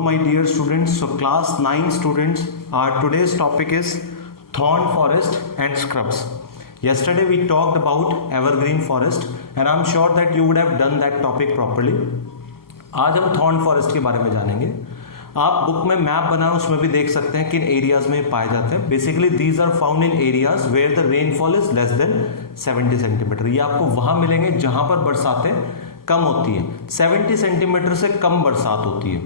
my dear students. So class 9 students, our today's topic is thorn forest and scrubs. Yesterday we talked about evergreen forest and I'm sure that you would have done that topic properly. आज हम thorn forest के बारे में जानेंगे. आप book में map बनाए उसमें भी देख सकते हैं किन एरियाज में पाए जाते हैं. Basically these are found in areas where the rainfall is less than 70 centimetre. ये आपको वहां मिलेंगे जहां पर बरसातें कम होती है. 70 सेंटीमीटर से कम बरसात होती है.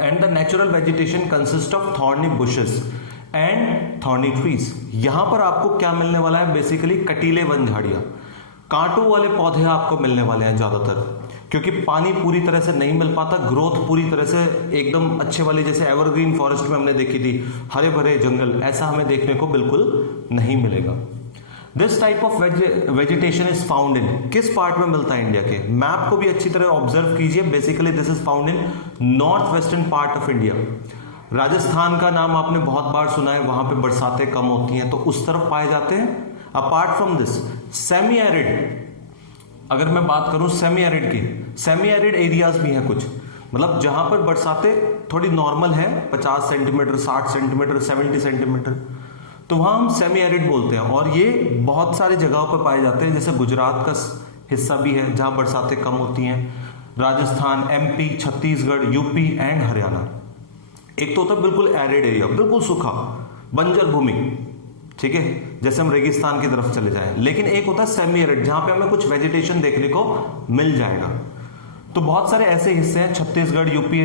And the natural vegetation consist of thorny bushes and thorny trees. यहां पर आपको क्या मिलने वाला है? बेसिकली कटीले वन झाड़ियां, कांटों वाले पौधे आपको मिलने वाले हैं ज्यादातर, क्योंकि पानी पूरी तरह से नहीं मिल पाता. ग्रोथ पूरी तरह से एकदम अच्छे वाली जैसे एवरग्रीन फॉरेस्ट में हमने देखी थी हरे भरे जंगल, ऐसा हमें देखने को बिल्कुल नहीं मिलेगा. This type of vegetation is found in, किस पार्ट में मिलता है इंडिया के? मैप को भी अच्छी तरह ऑब्जर्व कीजिए. Basically this is found in north western part of India. Rajasthan का नाम आपने बहुत बार सुना है, वहां पे बरसातें कम होती हैं तो उस तरफ पाए जाते हैं. Apart from this semi arid, अगर मैं बात करूं सेमी एरिड की, सेमी एरिड एरियाज भी हैं कुछ, मतलब जहां पर बरसातें थोड़ी नॉर्मल है, 50 सेंटीमीटर, 60 सेंटीमीटर, 70 सेंटीमीटर, तो वहां हम सेमी एरिड बोलते हैं. और ये बहुत सारी जगहों पर पाए जाते हैं, जैसे गुजरात का हिस्सा भी है जहां बरसातें कम होती हैं, Rajasthan, MP, Chhattisgarh, UP and Haryana. एक तो होता है बिल्कुल एरिड एरिया, बिल्कुल सूखा बंजर भूमि, ठीक है, जैसे हम रेगिस्तान की तरफ चले जाएं. लेकिन एक होता है सेमी एरिड, जहां पे हमें कुछ वेजिटेशन देखने को मिल जाएगा. तो बहुत सारे ऐसे हिस्से हैं छत्तीसगढ़, यूपी,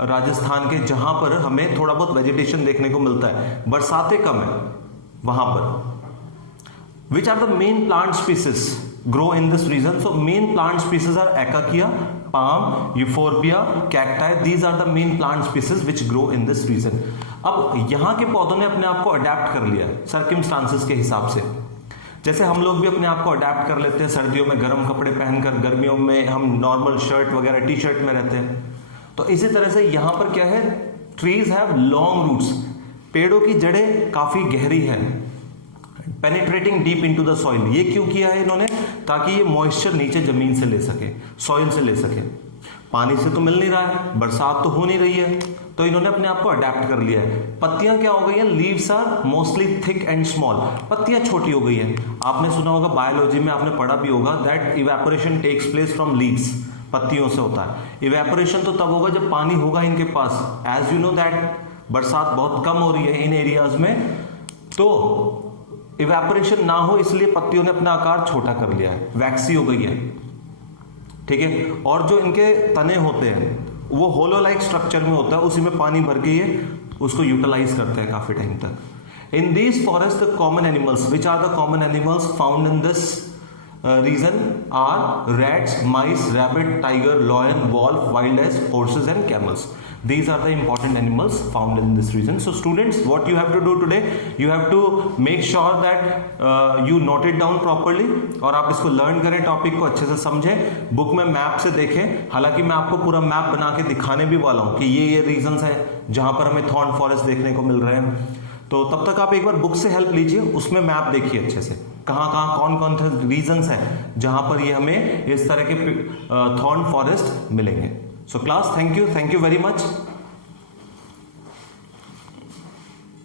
राजस्थान के, जहां पर हमें थोड़ा बहुत वेजिटेशन देखने को मिलता है, बरसातें कम है वहां पर. Which are the main plant species grow in this region? So main plant species are acacia, palm, euphorbia, cacti. These are the main plant species which grow in this region. अब यहाँ के पौधों ने अपने आप को अडेप्ट कर लिया सर्कमस्टांसेस के हिसाब से. जैसे हम लोग भी अपने आप को अडेप्ट कर लेते हैं, सर्दियों में गर्म कपड़े पहनकर, गर्मियों में हम नॉर्मल शर्ट वगैरह टी शर्ट में रहते हैं. तो इसी तरह से यहाँ पर क्या है, ट्रीज हैव लॉन्ग रूट्स, पेड़ों की जड़ें काफी गहरी है, penetrating deep into the soil. ये क्यों किया है इन्होंने? ताकि ये मॉइस्चर नीचे जमीन से ले सके, सॉइल से ले सके. पानी से तो मिल नहीं रहा है, बरसात तो हो नहीं रही है, तो इन्होंने अपने आप को अडेप्ट कर लिया है. पत्तियां क्या हो गई हैं? Leaves are mostly thick and small. पत्तियां छोटी हो गई हैं. आपने सुना होगा बायोलॉजी में, आपने पढ़ा भी होगा that evaporation takes place from leaves. पत्तियों से होता है. इवेपोरेशन तो तब होगा जब पानी होगा इनके पास. एज यू नो दैट बरसात बहुत कम हो रही है इन एरियाज में, तो इवेपोरेशन ना हो इसलिए पत्तियों ने अपना आकार छोटा कर लिया है, वैक्सी हो गई है, ठीक है. और जो इनके तने होते हैं वो होलो लाइक स्ट्रक्चर में होता है, उसी में पानी भर के ये उसको यूटिलाइज करते हैं काफी टाइम तक. In this forest the common animals, which are the common animals found in this region are rats, mice, rabbit, tiger, lion, wolf, wild ass, horses and camels. These are the important animals found in this region. So students, what you have to do today, you have to make sure that you note it down properly और आप इसको learn करें, topic को अच्छे से समझें, book में map से देखें. हालांकि मैं आपको पूरा मैप बना के दिखाने भी वाला हूँ कि ये रीजन्स है जहां पर हमें थॉर्न फॉरेस्ट देखने को मिल रहे हैं. तो तब तक आप एक बार बुक से हेल्प लीजिए, उसमें मैप देखिए अच्छे से, कहाँ कहाँ कौन कौन से रीजन्स हैं जहां पर ये हमें इस तरह के थॉर्न फॉरेस्ट मिलेंगे. So class, thank you very much.